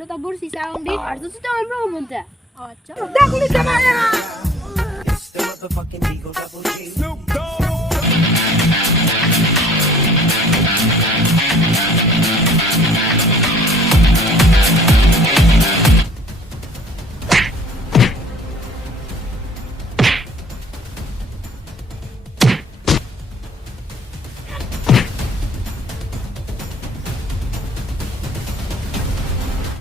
Ada tak bersih sound di. Harus sudah belum muntah. Acha. Dah kulit sama ya.